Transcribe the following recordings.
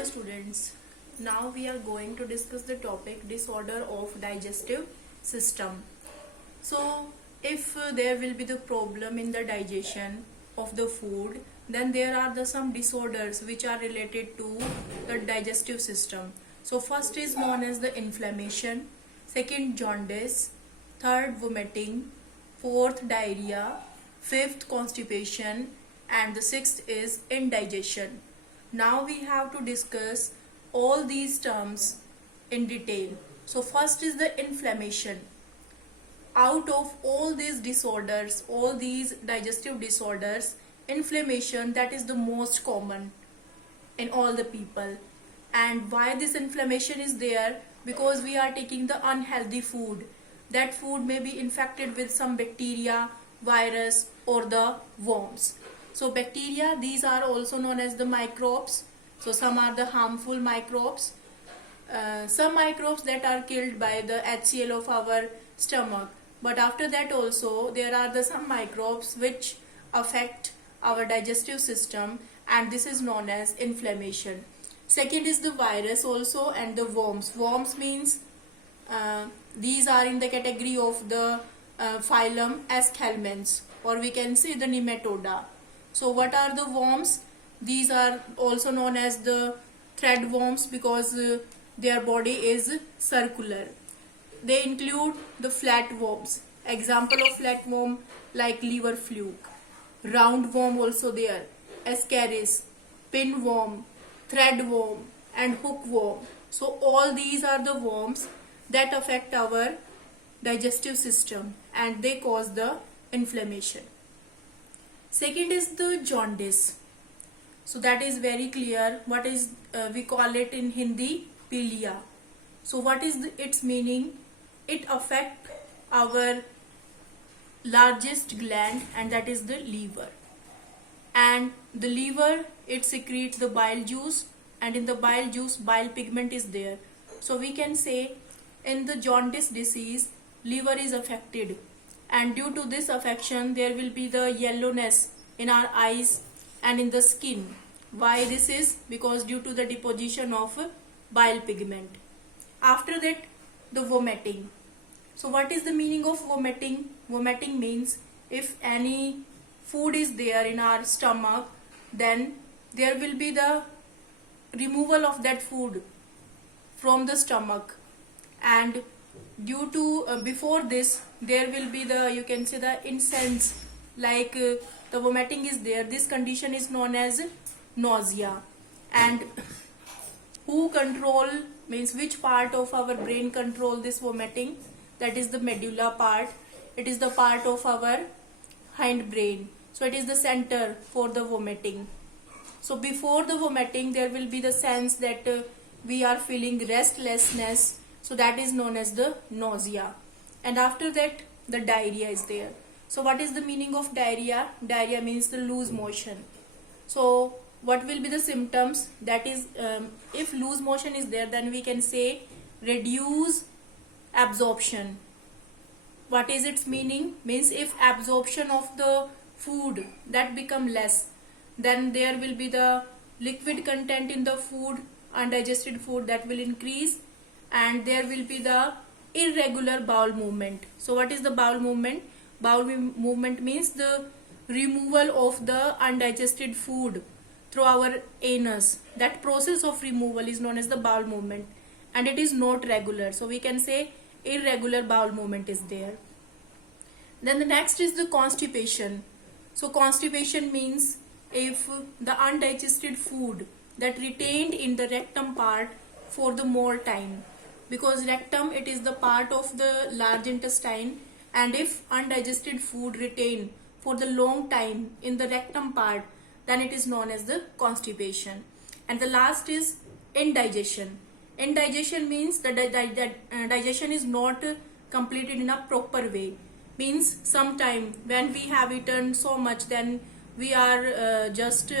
Hello students, now we are going to discuss the topic disorder of digestive system. So if there will be the problem in the digestion of the food, then there are some disorders which are related to the digestive system. So first is known as the inflammation, second jaundice, third vomiting, fourth diarrhea, fifth constipation, and the sixth is indigestion. Now we have to discuss all these terms in detail. So first is the inflammation. Out of all these disorders, all these digestive disorders, inflammation, that is the most common in all the people. And why this inflammation is there? Because we are taking the unhealthy food. That food may be infected with some bacteria, virus, or the worms. So bacteria, these are also known as the microbes. So some are the harmful microbes. Some microbes that are killed by the HCl of our stomach. But after that also there are some microbes which affect our digestive system, and this is known as inflammation. Second is the virus also, and the worms. Worms means these are in the category of the phylum Aschelminthes, or we can say the nematoda. So what are the worms? These are also known as the thread worms because their body is circular. They include the flatworms. Example of flatworm like liver fluke. Roundworm also there. Ascaris, pinworm, threadworm, and hookworm. So all these are the worms that affect our digestive system and they cause the inflammation. Second is the jaundice. So that is very clear. What is we call it in Hindi pilia. So what is its meaning? It affects our largest gland, and that is the liver. And the liver, it secretes the bile juice, and in the bile juice bile pigment is there. So we can say in the jaundice disease liver is affected, and due to this affection there will be the yellowness in our eyes and in the skin. Why this is? Because due to the deposition of bile pigment. After that, the vomiting. So what is the meaning of vomiting? Vomiting means if any food is there in our stomach, then there will be the removal of that food from the stomach, and due to before this there will be the, you can say, the incense, like the vomiting is there. This condition is known as nausea. And who control, means which part of our brain control this vomiting? That is the medulla part. It is the part of our hind brain. So it is the center for the vomiting. So before the vomiting there will be the sense that we are feeling restlessness. So that is known as the nausea. And after that the diarrhea is there. So what is the meaning of diarrhea? Diarrhea means the loose motion. So what will be the symptoms? That is, if loose motion is there, then we can say reduce absorption. What is its meaning? Means if absorption of the food that become less, then there will be the liquid content in the food, undigested food, that will increase, and there will be the irregular bowel movement. So what is the bowel movement? Bowel movement means the removal of the undigested food through our anus. That process of removal is known as the bowel movement, and it is not regular. So we can say irregular bowel movement is there. Then the next is the constipation. So constipation means if the undigested food that retained in the rectum part for the more time, because rectum, it is the part of the large intestine, and if undigested food retained for the long time in the rectum part, then it is known as the constipation. And the last is indigestion. Indigestion means that digestion is not completed in a proper way. Means sometime when we have eaten so much, then we are just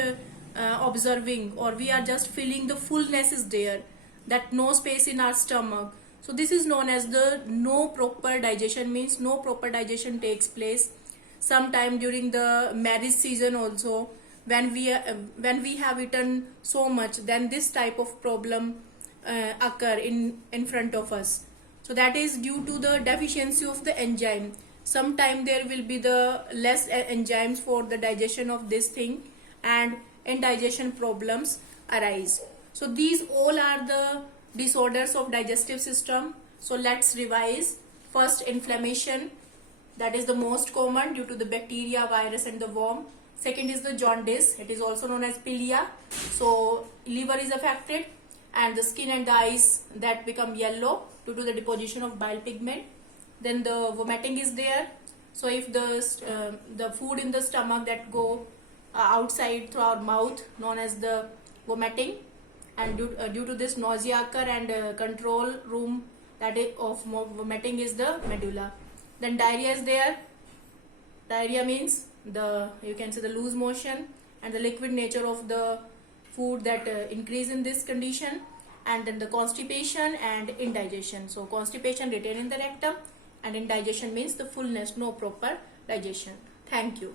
observing, or we are just feeling the fullness is there, that no space in our stomach. So this is known as the no proper digestion, means no proper digestion takes place. Sometime during the marriage season also, when we have eaten so much, then this type of problem occur in front of us. So that is due to the deficiency of the enzyme. Sometime there will be the less enzymes for the digestion of this thing, and indigestion problems arise. So these all are the disorders of digestive system. So let's revise. First, inflammation, that is the most common due to the bacteria, virus and the worm. Second is the jaundice, it is also known as pilia. So liver is affected, and the skin and the eyes that become yellow due to the deposition of bile pigment. Then the vomiting is there. So if the food in the stomach that go outside through our mouth, known as the vomiting, and due to this nausea occur, and control room that is of vomiting is the medulla. Then diarrhea is there. Diarrhea means you can say the loose motion and the liquid nature of the food that increase in this condition. And then the constipation and indigestion. So constipation, retain in the rectum, and indigestion means the fullness, no proper digestion. Thank you.